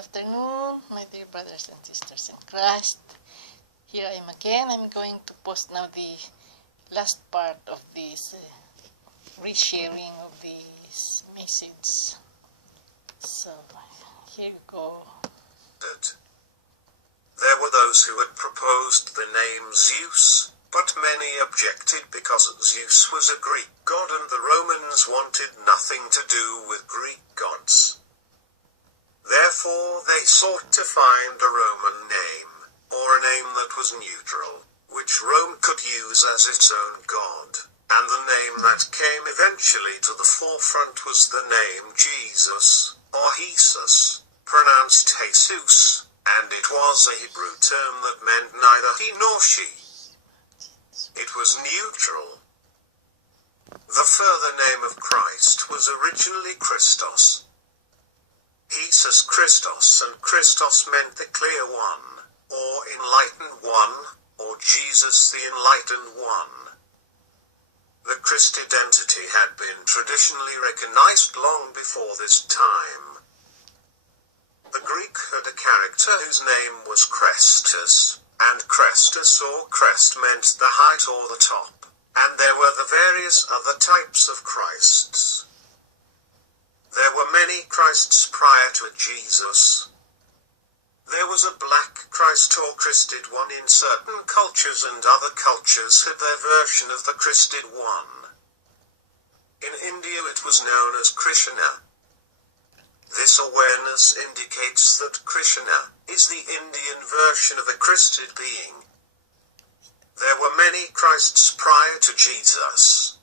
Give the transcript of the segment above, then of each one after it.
afternoon, my dear brothers and sisters in Christ. Here I am again. I'm going to post now the last part of this resharing of this message. So, here you go. There were those who had proposed the name Zeus, but many objected because Zeus was a Greek god and the Romans wanted nothing to do with Greek gods. Therefore they sought to find a Roman name, or a name that was neutral, which Rome could use as its own god, and the name that came eventually to the forefront was the name Jesus, or Jesus, pronounced Jesus, and it was a Hebrew term that meant neither he nor she. It was neutral. The further name of Christ was originally Christos. Jesus Christos, and Christos meant the clear one, or enlightened one, or Jesus the enlightened one. The Christ identity had been traditionally recognized long before this time. The Greek had a character whose name was Crestus, and Crestus or crest meant the height or the top, and there were the various other types of Christs. There were many Christs prior to Jesus. There was a black Christ or Christed one in certain cultures, and other cultures had their version of the Christed one. In India it was known as Krishna. This awareness indicates that Krishna is the Indian version of a Christed being. There were many Christs prior to Jesus.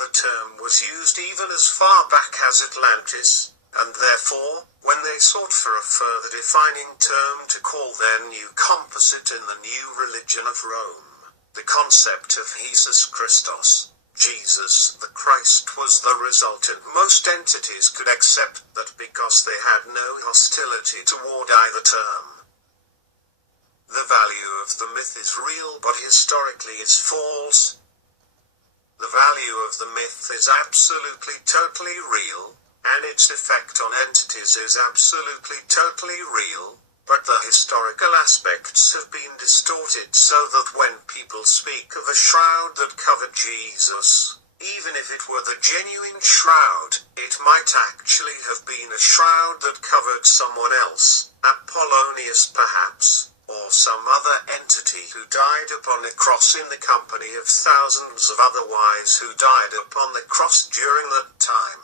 The term was used even as far back as Atlantis, and therefore, when they sought for a further defining term to call their new composite in the new religion of Rome, the concept of Jesus Christos, Jesus the Christ, was the result, and most entities could accept that because they had no hostility toward either term. The value of the myth is real, but historically is false. The value of the myth is absolutely totally real, and its effect on entities is absolutely totally real, but the historical aspects have been distorted so that when people speak of a shroud that covered Jesus, even if it were the genuine shroud, it might actually have been a shroud that covered someone else, Apollonius perhaps, or some other entity who died upon the cross in the company of thousands of otherwise who died upon the cross during that time.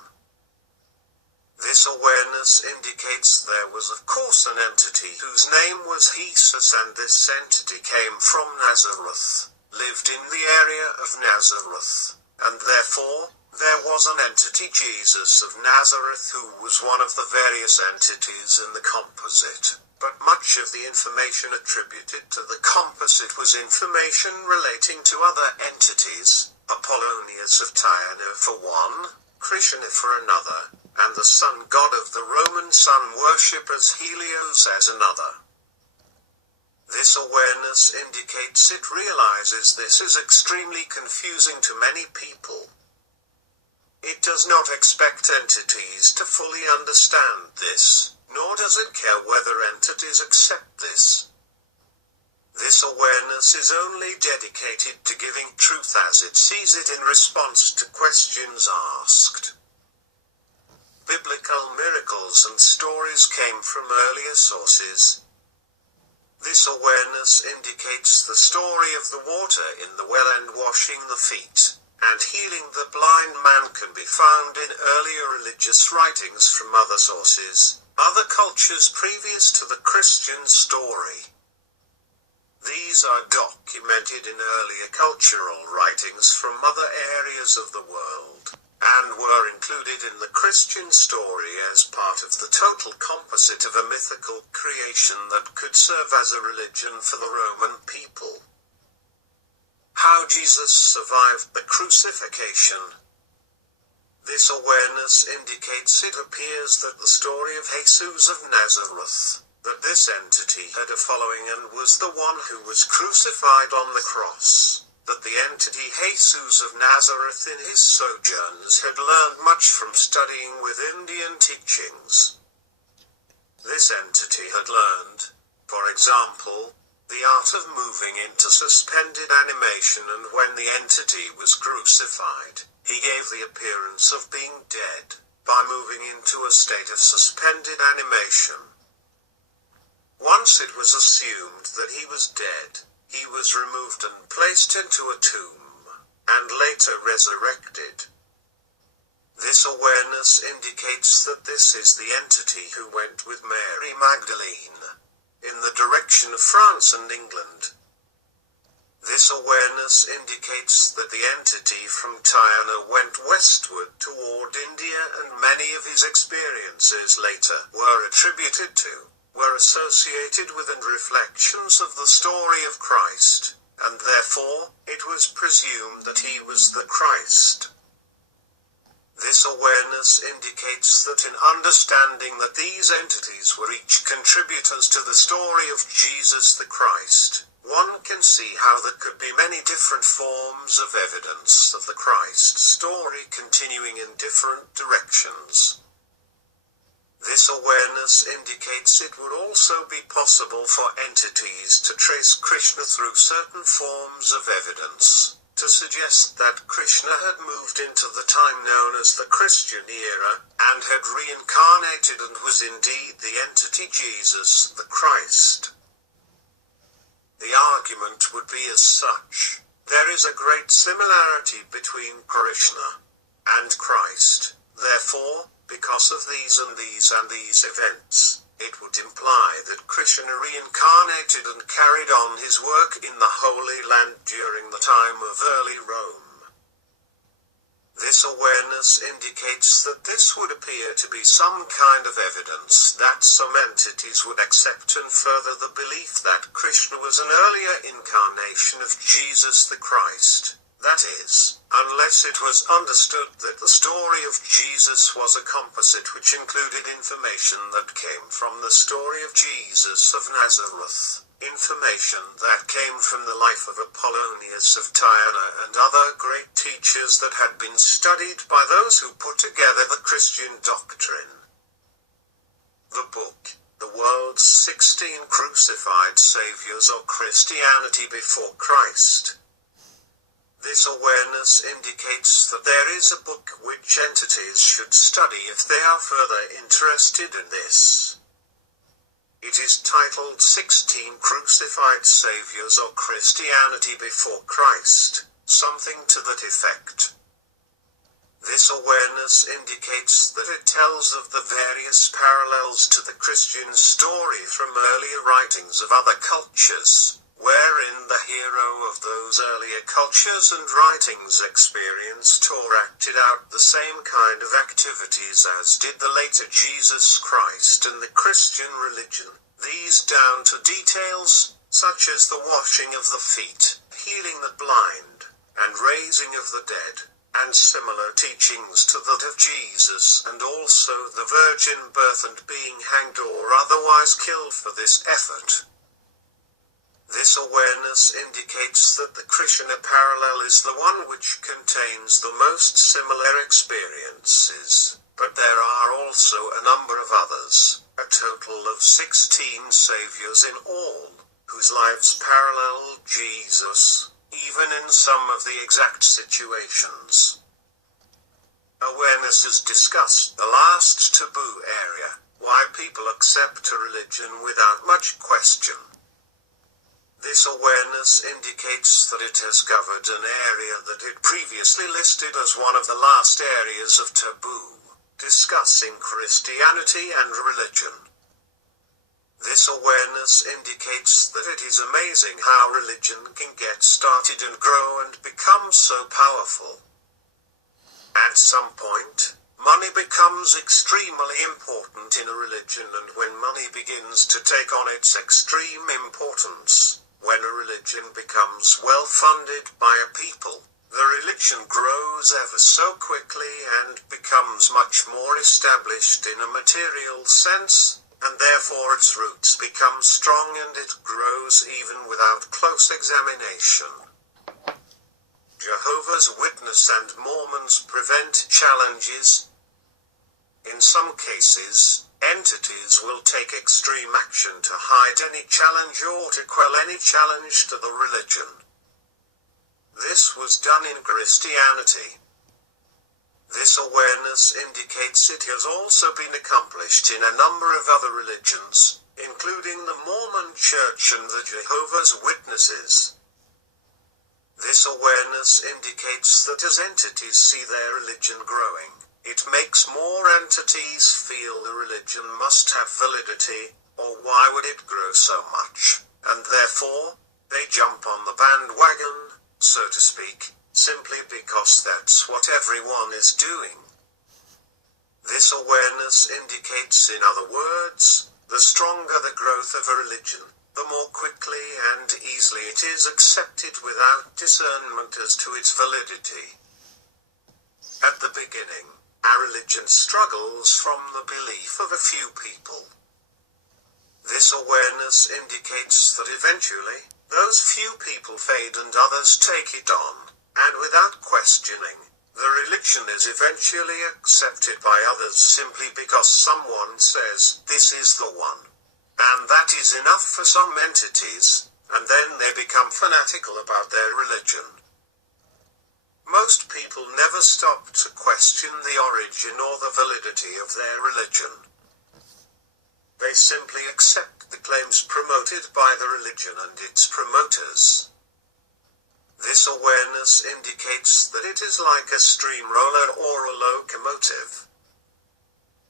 This awareness indicates there was of course an entity whose name was Jesus, and this entity came from Nazareth, lived in the area of Nazareth, and therefore there was an entity Jesus of Nazareth who was one of the various entities in the composite. But much of the information attributed to the composite was information relating to other entities, Apollonius of Tyana for one, Krishna for another, and the sun god of the Roman sun worshippers Helios as another. This awareness indicates it realizes this is extremely confusing to many people. It does not expect entities to fully understand this, nor does it care whether entities accept this. This awareness is only dedicated to giving truth as it sees it in response to questions asked. Biblical miracles and stories came from earlier sources. This awareness indicates the story of the water in the well and washing the feet, and healing the blind man can be found in earlier religious writings from other sources, other cultures previous to the Christian story. These are documented in earlier cultural writings from other areas of the world, and were included in the Christian story as part of the total composite of a mythical creation that could serve as a religion for the Roman people. How Jesus survived the crucifixion. This awareness indicates it appears that the story of Jesus of Nazareth, that this entity had a following and was the one who was crucified on the cross, that the entity Jesus of Nazareth in his sojourns had learned much from studying with Indian teachings. this entity had learned, for example, the art of moving into suspended animation, and when the entity was crucified, he gave the appearance of being dead, by moving into a state of suspended animation. Once it was assumed that he was dead, he was removed and placed into a tomb, and later resurrected. This awareness indicates that this is the entity who went with Mary Magdalene in the direction of France and England. This awareness indicates that the entity from Tyana went westward toward India, and many of his experiences later were associated with and reflections of the story of Christ, and therefore, it was presumed that he was the Christ. This awareness indicates that in understanding that these entities were each contributors to the story of Jesus the Christ, one can see how there could be many different forms of evidence of the Christ story continuing in different directions. This awareness indicates it would also be possible for entities to trace Krishna through certain forms of evidence, to suggest that Krishna had moved into the time known as the Christian era, and had reincarnated and was indeed the entity Jesus the Christ. The argument would be as such: there is a great similarity between Krishna and Christ, therefore, because of these and these events, it would imply that Krishna reincarnated and carried on his work in the Holy Land during the time of early Rome. This awareness indicates that this would appear to be some kind of evidence that some entities would accept and further the belief that Krishna was an earlier incarnation of Jesus the Christ. That is, unless it was understood that the story of Jesus was a composite which included information that came from the story of Jesus of Nazareth, information that came from the life of Apollonius of Tyana and other great teachers that had been studied by those who put together the Christian doctrine. The book, The World's 16 Crucified Saviors or Christianity Before Christ. This awareness indicates that there is a book which entities should study if they are further interested in this. It is titled 16 Crucified Saviors or Christianity Before Christ, something to that effect. This awareness indicates that it tells of the various parallels to the Christian story from earlier writings of other cultures, wherein the hero of those earlier cultures and writings experienced or acted out the same kind of activities as did the later Jesus Christ and the Christian religion, these down to details, such as the washing of the feet, healing the blind, and raising of the dead, and similar teachings to that of Jesus, and also the virgin birth and being hanged or otherwise killed for this effort. This awareness indicates that the Krishna parallel is the one which contains the most similar experiences, but there are also a number of others, a total of 16 saviors in all, whose lives parallel Jesus, even in some of the exact situations. Awareness has discussed the last taboo area, why people accept a religion without much question. This awareness indicates that it has covered an area that it previously listed as one of the last areas of taboo, discussing Christianity and religion. This awareness indicates that it is amazing how religion can get started and grow and become so powerful. At some point, money becomes extremely important in a religion, and when money begins to take on its extreme importance, when a religion becomes well-funded by a people, the religion grows ever so quickly and becomes much more established in a material sense, and therefore its roots become strong and it grows even without close examination. Jehovah's Witness and Mormons prevent challenges. In some cases, Entities will take extreme action to hide any challenge or to quell any challenge to the religion. This was done in Christianity. This awareness indicates it has also been accomplished in a number of other religions, including the Mormon Church and the Jehovah's Witnesses. This awareness indicates that as entities see their religion growing, it makes more entities feel the religion must have validity, or why would it grow so much, and therefore, they jump on the bandwagon, so to speak, simply because that's what everyone is doing. This awareness indicates, in other words, the stronger the growth of a religion, the more quickly and easily it is accepted without discernment as to its validity. At the beginning, our religion struggles from the belief of a few people. This awareness indicates that eventually, those few people fade and others take it on, and without questioning, the religion is eventually accepted by others simply because someone says, "This is the one." And that is enough for some entities, and then they become fanatical about their religion. Most people never stop to question the origin or the validity of their religion. They simply accept the claims promoted by the religion and its promoters. This awareness indicates that it is like a steamroller or a locomotive.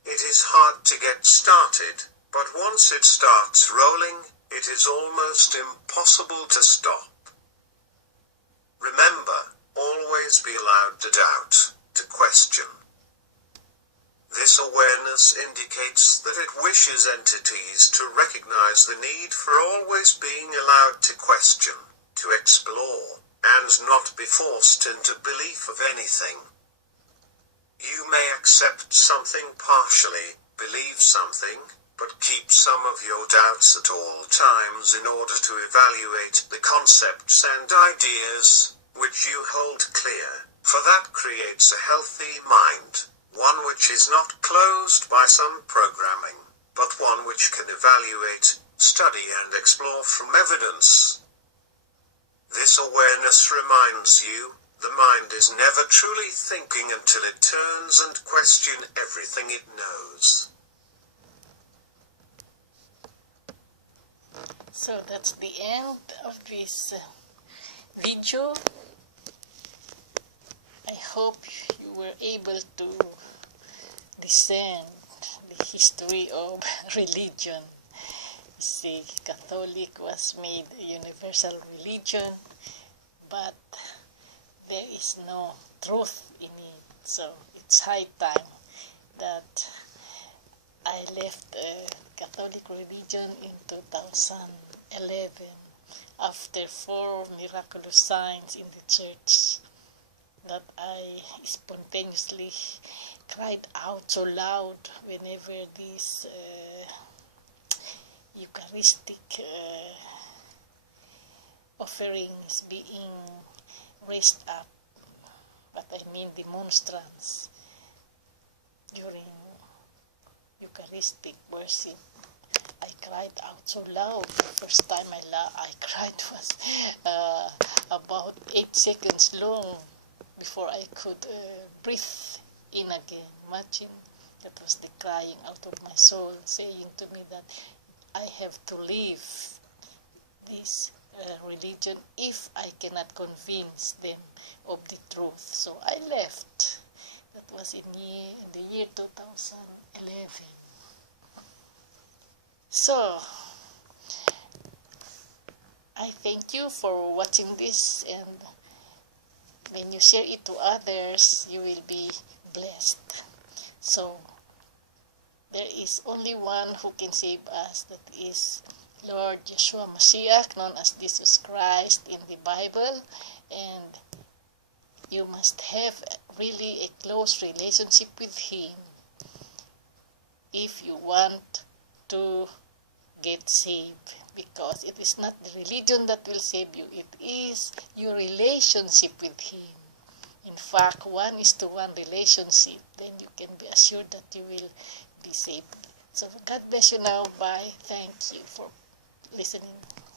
It is hard to get started, but once it starts rolling, it is almost impossible to stop. Remember, always be allowed to doubt, to question. This awareness indicates that it wishes entities to recognize the need for always being allowed to question, to explore, and not be forced into belief of anything. You may accept something partially, believe something, but keep some of your doubts at all times in order to evaluate the concepts and ideas which you hold clear, for that creates a healthy mind, one which is not closed by some programming, but one which can evaluate, study and explore from evidence. This awareness reminds you, the mind is never truly thinking until it turns and questions everything it knows. So that's the end of this video. I hope you were able to discern the history of religion. See, Catholic was made a universal religion, but there is no truth in it. So it's high time that I left the Catholic religion in 2011 after 4 miraculous signs in the church that I spontaneously cried out so loud whenever this Eucharistic offering is being raised up, but I mean the monstrance during Eucharistic worship. I cried out so loud. The first time I cried was about 8 seconds long before I could breathe in again. Imagine, that was the crying out of my soul, saying to me that I have to leave this religion if I cannot convince them of the truth. So I left. That was in the year 2011. So, I thank you for watching this, and when you share it to others, you will be blessed. So, there is only one who can save us, that is Lord YAHUSHUA Mashiach, known as Jesus Christ in the Bible, and you must have really a close relationship with Him if you want to get saved, because it is not the religion that will save you, it is your relationship with Him. In fact, 1:1 relationship, then you can be assured that you will be saved. So God bless you now. Bye. Thank you for listening.